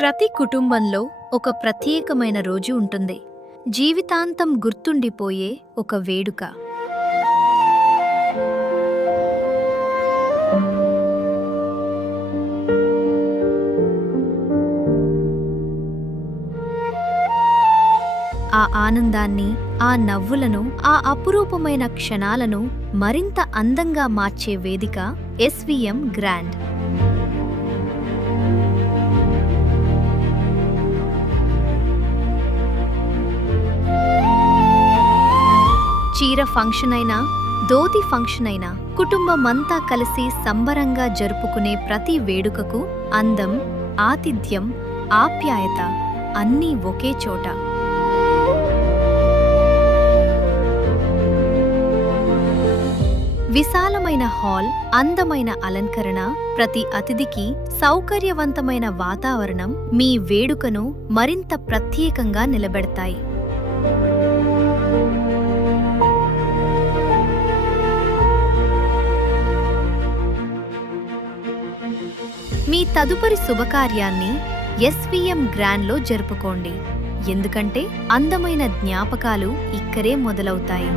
ప్రతి కుటుంబంలో ఒక ప్రత్యేకమైన రోజు ఉంటుంది. జీవితాంతం గుర్తుండిపోయే ఒక వేడుక. ఆ ఆనందాన్ని, ఆ నవ్వులను, ఆ అపురూపమైన క్షణాలను మరింత అందంగా మార్చే వేదిక ఎస్వీఎం గ్రాండ్. చీర ఫంక్షన్ అయినా, ధోతి ఫంక్షన్ అయినా, కుటుంబమంతా కలిసి సంబరంగా జరుపుకునే ప్రతి వేడుకకు అందం, ఆతిథ్యం, ఆప్యాయత అన్నీ ఒకే చోట. విశాలమైన హాల్, అందమైన అలంకరణ, ప్రతి అతిథికి సౌకర్యవంతమైన వాతావరణం మీ వేడుకను మరింత ప్రత్యేకంగా నిలబెడతాయి. మీ తదుపరి శుభకార్యాన్ని ఎస్వీఎం గ్రాండ్లో జరుపుకోండి. ఎందుకంటే అందమైన జ్ఞాపకాలు ఇక్కడే మొదలవుతాయి.